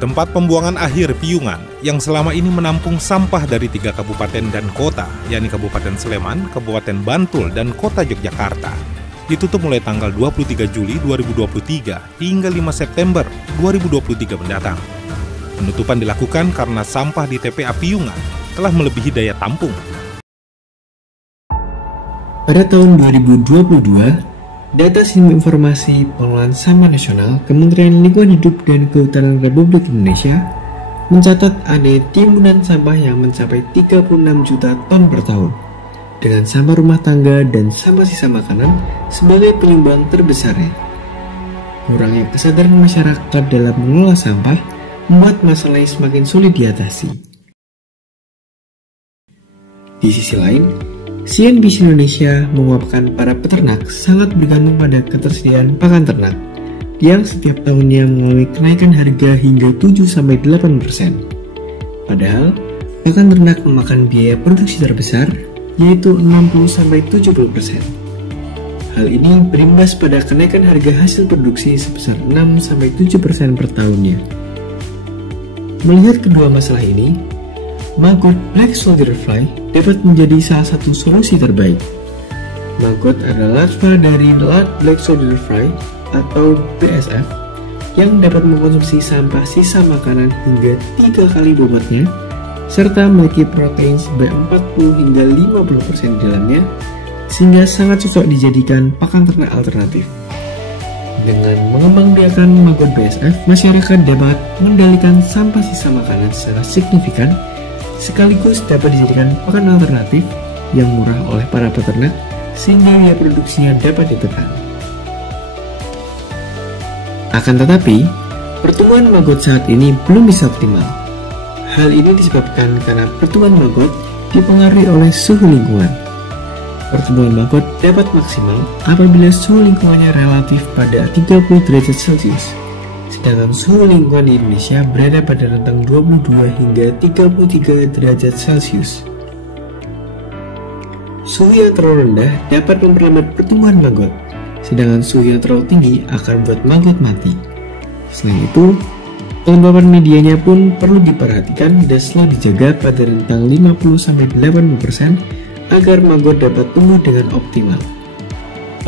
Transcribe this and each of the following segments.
Tempat pembuangan akhir Piungan yang selama ini menampung sampah dari 3 kabupaten dan kota, yakni Kabupaten Sleman, Kabupaten Bantul, dan Kota Yogyakarta, ditutup mulai tanggal 23 Juli 2023 hingga 5 September 2023 mendatang. Penutupan dilakukan karena sampah di TPA Piungan telah melebihi daya tampung. Pada tahun 2022, data Sistem Informasi Pengelolaan Sampah Nasional Kementerian Lingkungan Hidup dan Kehutanan Republik Indonesia mencatat ada timbunan sampah yang mencapai 36 juta ton per tahun, dengan sampah rumah tangga dan sampah sisa makanan sebagai penyumbang terbesarnya. Kurangnya kesadaran masyarakat dalam mengelola sampah membuat masalah ini semakin sulit diatasi. Di sisi lain, CNBC Indonesia menguapkan para peternak sangat bergantung pada ketersediaan pakan ternak yang setiap tahunnya mengalami kenaikan harga hingga 7-8%. Padahal, pakan ternak memakan biaya produksi terbesar, yaitu 60-70%. Hal ini berimbas pada kenaikan harga hasil produksi sebesar 6-7% per tahunnya. Melihat kedua masalah ini, maggot Black Soldier Fly dapat menjadi salah satu solusi terbaik. Maggot adalah larva dari Black Soldier Fly atau BSF yang dapat mengkonsumsi sampah sisa makanan hingga 3 kali bobotnya, serta memiliki protein sebanyak 40 hingga 50% di dalamnya, sehingga sangat cocok dijadikan pakan ternak alternatif. Dengan mengembangbiakan maggot BSF, masyarakat dapat mengendalikan sampah sisa makanan secara signifikan, sekaligus dapat dijadikan pakan alternatif yang murah oleh para peternak sehingga biaya produksinya dapat ditekan. Akan tetapi, pertumbuhan maggot saat ini belum bisa optimal. Hal ini disebabkan karena pertumbuhan maggot dipengaruhi oleh suhu lingkungan. Pertumbuhan maggot dapat maksimal apabila suhu lingkungannya relatif pada 30 derajat Celcius. Sedangkan suhu lingkungan di Indonesia berada pada rentang 22 hingga 33 derajat Celcius. Suhu yang terlalu rendah dapat memperlambat pertumbuhan maggot, sedangkan suhu yang terlalu tinggi akan membuat maggot mati. Selain itu, kelembapan medianya pun perlu diperhatikan dan selalu dijaga pada rentang 50-80% agar maggot dapat tumbuh dengan optimal.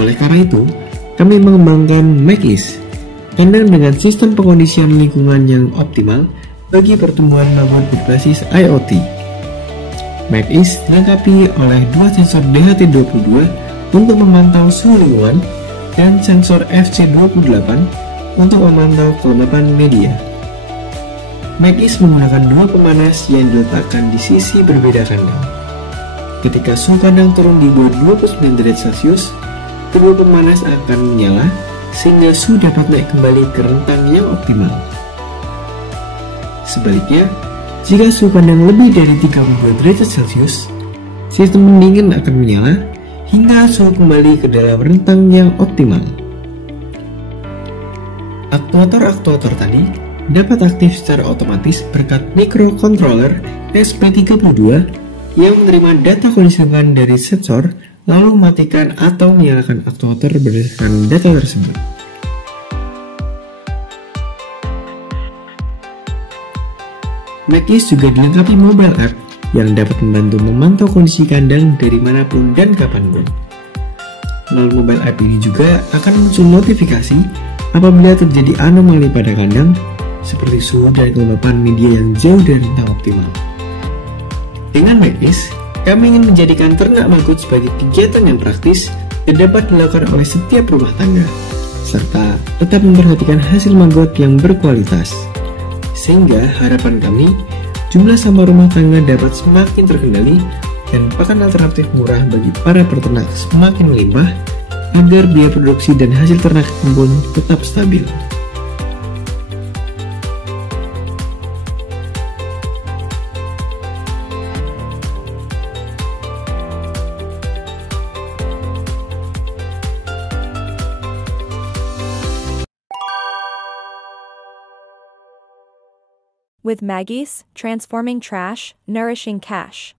Oleh karena itu, kami mengembangkan MagEase, kandang dengan sistem pengondisian lingkungan yang optimal bagi pertumbuhan maggot berbasis IoT. MagEase dilengkapi oleh 2 sensor DHT22 untuk memantau suhu lingkungan dan sensor FC28 untuk memantau kelembapan media. MagEase menggunakan 2 pemanas yang diletakkan di sisi berbeda kandang. Ketika suhu kandang turun di bawah 29 derajat Celcius, kedua pemanas akan menyala sehingga suhu dapat naik kembali ke rentang yang optimal. Sebaliknya, jika suhu kandang lebih dari 32 derajat Celcius, sistem pendingin akan menyala hingga suhu kembali ke dalam rentang yang optimal. Aktuator-aktuator tadi dapat aktif secara otomatis berkat microcontroller SP32 yang menerima data kondisi lingkungan dari sensor lalu mematikan atau menyalakan aktuator berdasarkan data tersebut. MagEase juga dilengkapi mobile app yang dapat membantu memantau kondisi kandang dari manapun dan kapanpun. Melalui mobile app ini juga akan muncul notifikasi apabila terjadi anomali pada kandang, seperti suhu dan kelembapan media yang jauh dari rentang optimal. Dengan MagEase, kami ingin menjadikan ternak maggot sebagai kegiatan yang praktis dan dapat dilakukan oleh setiap rumah tangga, serta tetap memperhatikan hasil maggot yang berkualitas. Sehingga harapan kami, jumlah sampah rumah tangga dapat semakin terkendali dan pakan alternatif murah bagi para peternak semakin melimpah agar biaya produksi dan hasil ternak pun tetap stabil. With MagEase, transforming trash, nourishing cash.